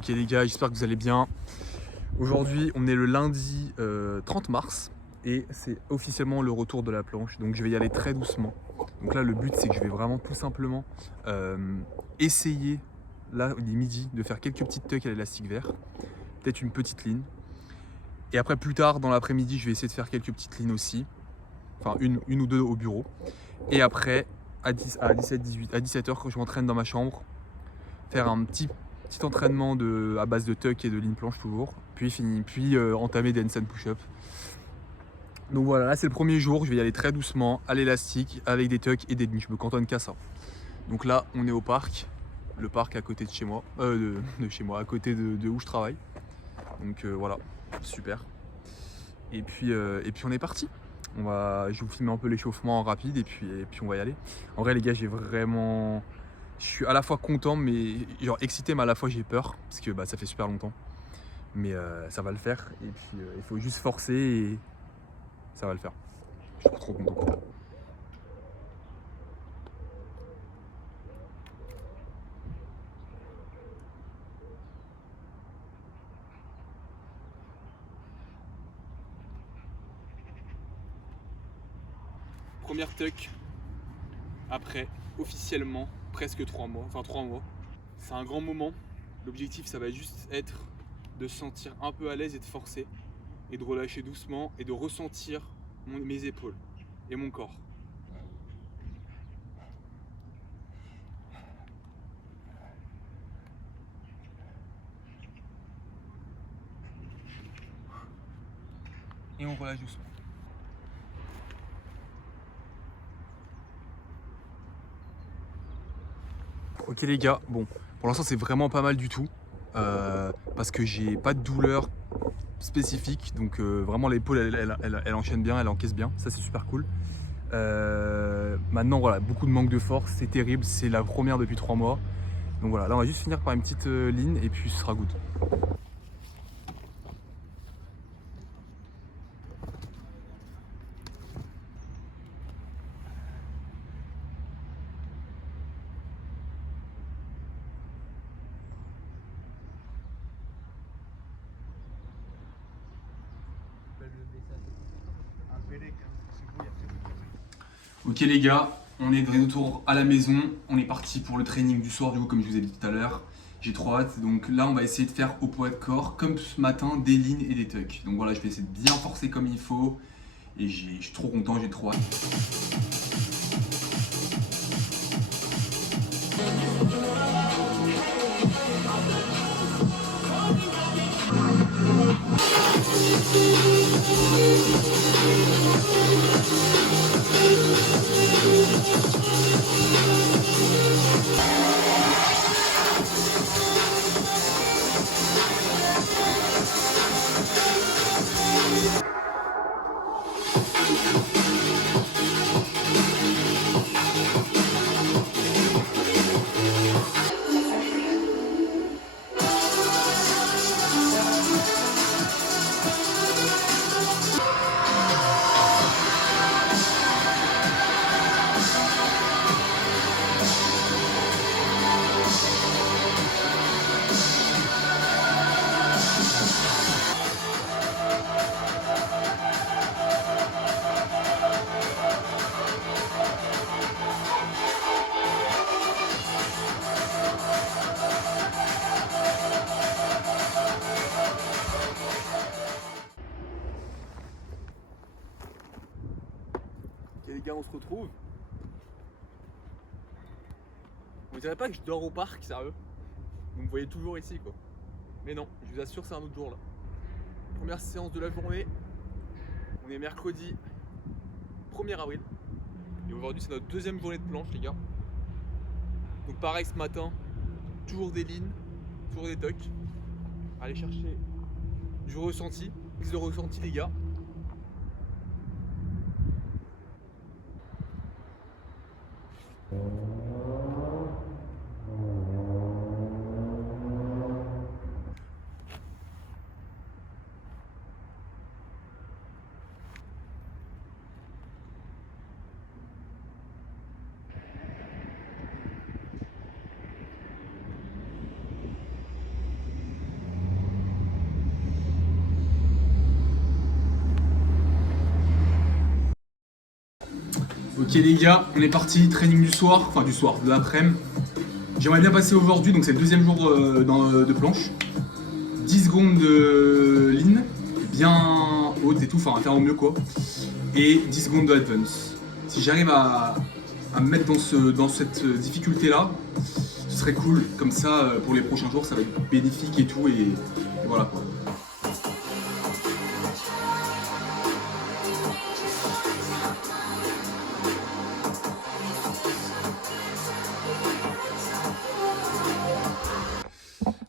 Ok les gars, j'espère que vous allez bien. Aujourd'hui, on est le lundi 30 mars et c'est officiellement le retour de la planche. Donc je vais y aller très doucement. Donc là, le but, c'est que je vais vraiment tout simplement essayer, là, il est midi, de faire quelques petites tucks à l'élastique vert. Peut-être une petite ligne. Et après, plus tard, dans l'après-midi, je vais essayer de faire quelques petites lignes aussi. Enfin, une ou deux au bureau. Et après, à 17h, quand je m'entraîne dans ma chambre, faire un petit entraînement à base de tuck et de ligne planche toujours, puis entamer des handstand push-up. Donc voilà, là c'est le premier jour, je vais y aller très doucement, à l'élastique, avec des tucks et des lignes, je me cantonne qu'à ça. Donc là on est au parc, le parc à côté de chez moi, de chez moi, à côté de où je travaille. Donc voilà, super. Et puis on est parti. Je vais vous filmer un peu l'échauffement rapide et puis on va y aller. En vrai les gars, je suis à la fois content, mais genre excité, mais à la fois j'ai peur parce que ça fait super longtemps. Mais ça va le faire. Et puis il faut juste forcer et ça va le faire. Je suis trop content. Première tuck après officiellement presque 3 mois. Enfin 3 mois. C'est un grand moment. L'objectif ça va juste être de se sentir un peu à l'aise et de forcer. Et de relâcher doucement et de ressentir mes épaules et mon corps. Et on relâche doucement. Ok les gars, bon, pour l'instant c'est vraiment pas mal du tout. Parce que j'ai pas de douleur spécifique, donc vraiment l'épaule elle enchaîne bien, elle encaisse bien, ça c'est super cool. Maintenant voilà, beaucoup de manque de force, c'est terrible, c'est la première depuis 3 mois. Donc voilà, là on va juste finir par une petite ligne et puis ce sera good. Ok les gars, on est de retour à la maison, on est parti pour le training du soir du coup comme je vous ai dit tout à l'heure. J'ai trop hâte, donc là on va essayer de faire au poids de corps, comme ce matin, des lignes et des tucks. Donc voilà, je vais essayer de bien forcer comme il faut et je suis trop content, j'ai trop hâte. Ok les gars, on se retrouve. On dirait pas que je dors au parc, sérieux. Vous me voyez toujours ici quoi. Mais non, je vous assure c'est un autre jour là. Première séance de la journée. On est mercredi 1er avril. Et aujourd'hui c'est notre deuxième journée de planche les gars. Donc pareil ce matin, toujours des lignes, toujours des tucks. Aller chercher du ressenti. Prise de ressenti les gars. Ok les gars, on est parti, training du soir, enfin du soir, de l'après-midi. J'aimerais bien passer aujourd'hui, donc c'est le deuxième jour de planche. 10 secondes de lean, bien haute et tout, enfin faire au mieux quoi. Et 10 secondes de advance. Si j'arrive à me mettre dans cette difficulté là, ce serait cool. Comme ça, pour les prochains jours, ça va être bénéfique et tout, et voilà quoi.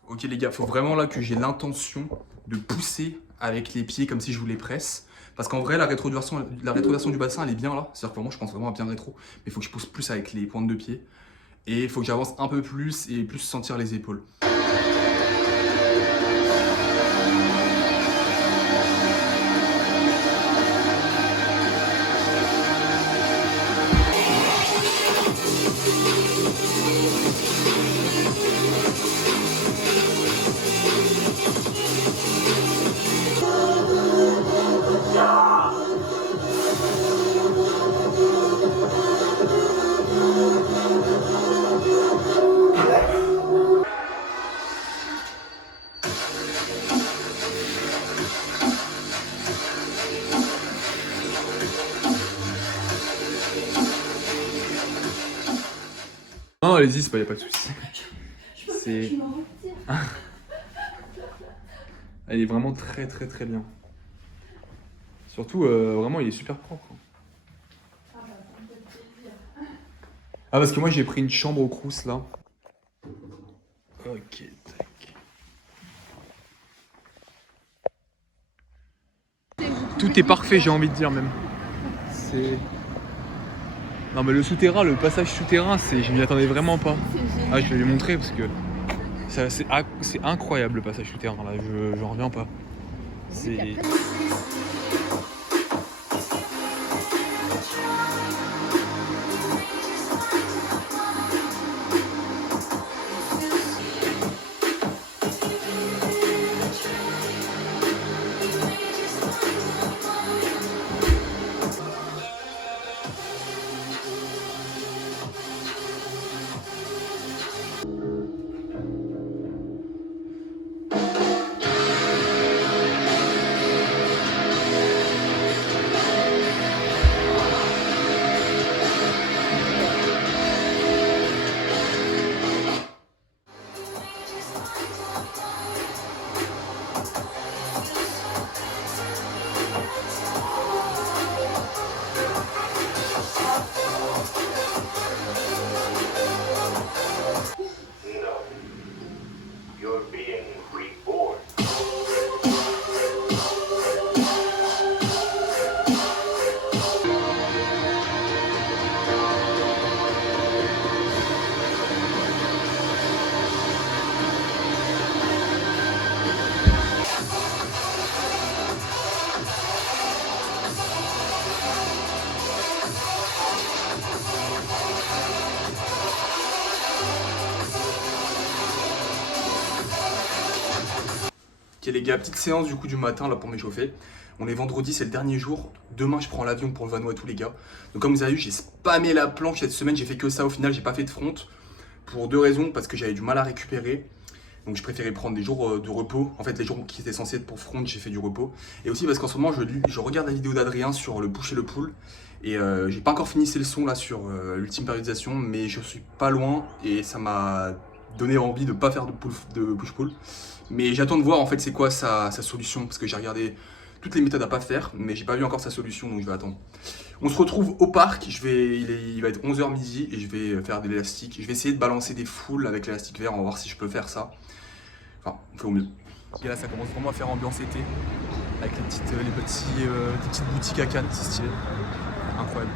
Ok les gars, faut vraiment là que j'ai l'intention de pousser avec les pieds comme si je vous les presse. Parce qu'en vrai, la rétroversion du bassin, elle est bien là. C'est-à-dire que moi, je pense vraiment à bien rétro. Mais il faut que je pousse plus avec les pointes de pied. Et il faut que j'avance un peu plus et plus sentir les épaules. Non, allez-y, y a pas de souci. C'est... Elle est vraiment très très très bien. Surtout, vraiment, il est super propre. Ah, parce que moi, j'ai pris une chambre au Crous, là. Ok, tac. Tout est parfait, j'ai envie de dire, même. C'est... Non, mais le souterrain, le passage souterrain, je m'y attendais vraiment pas. Ah, je vais lui montrer, parce que... C'est incroyable, le passage souterrain, là. J'en reviens pas. C'est... Ok les gars, petite séance du coup du matin là pour m'échauffer. On est vendredi, c'est le dernier jour. Demain je prends l'avion pour le Vanuatu les gars. Donc comme vous avez vu, j'ai spammé la planche cette semaine, j'ai fait que ça au final, j'ai pas fait de front. Pour deux raisons, parce que j'avais du mal à récupérer. Donc je préférais prendre des jours de repos. En fait les jours qui étaient censés être pour front, j'ai fait du repos. Et aussi parce qu'en ce moment je regarde la vidéo d'Adrien sur le push et le pull. Et j'ai pas encore fini ces leçons là sur l'ultime périodisation, mais je suis pas loin et ça m'a donné envie de pas faire de push-pull. Mais j'attends de voir en fait c'est quoi sa solution, parce que j'ai regardé toutes les méthodes à pas faire, mais j'ai pas vu encore sa solution, donc je vais attendre. On se retrouve au parc, il va être 11h midi et je vais faire de l'élastique. Je vais essayer de balancer des foules avec l'élastique vert, on va voir si je peux faire ça. Enfin, on fait au mieux. Et là ça commence vraiment à faire ambiance été, avec les petites boutiques à Cannes, c'est stylé. Incroyable.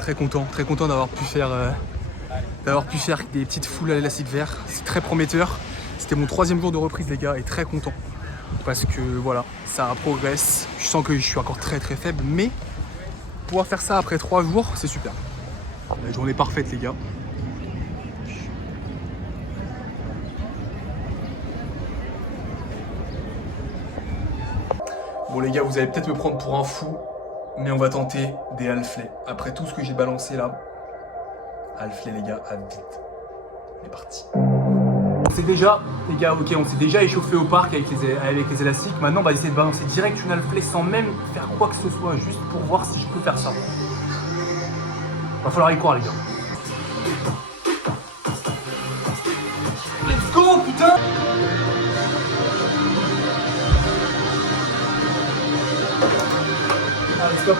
Très content d'avoir pu faire des petites foules à l'élastique vert. C'est très prometteur. C'était mon 3e jour de reprise les gars et très content. Parce que voilà, ça progresse. Je sens que je suis encore très faible, mais pouvoir faire ça après 3 jours, c'est super. La journée parfaite les gars. Bon les gars, vous allez peut-être me prendre pour un fou, mais on va tenter des halflets. Après tout ce que j'ai balancé là, halflets les gars, à vite. On est parti. On s'est déjà, les gars, ok, on s'est déjà échauffé au parc avec les élastiques. Maintenant, on va essayer de balancer direct une halflet sans même faire quoi que ce soit, juste pour voir si je peux faire ça. Va falloir y croire, les gars. Let's go, putain! Allez, stop.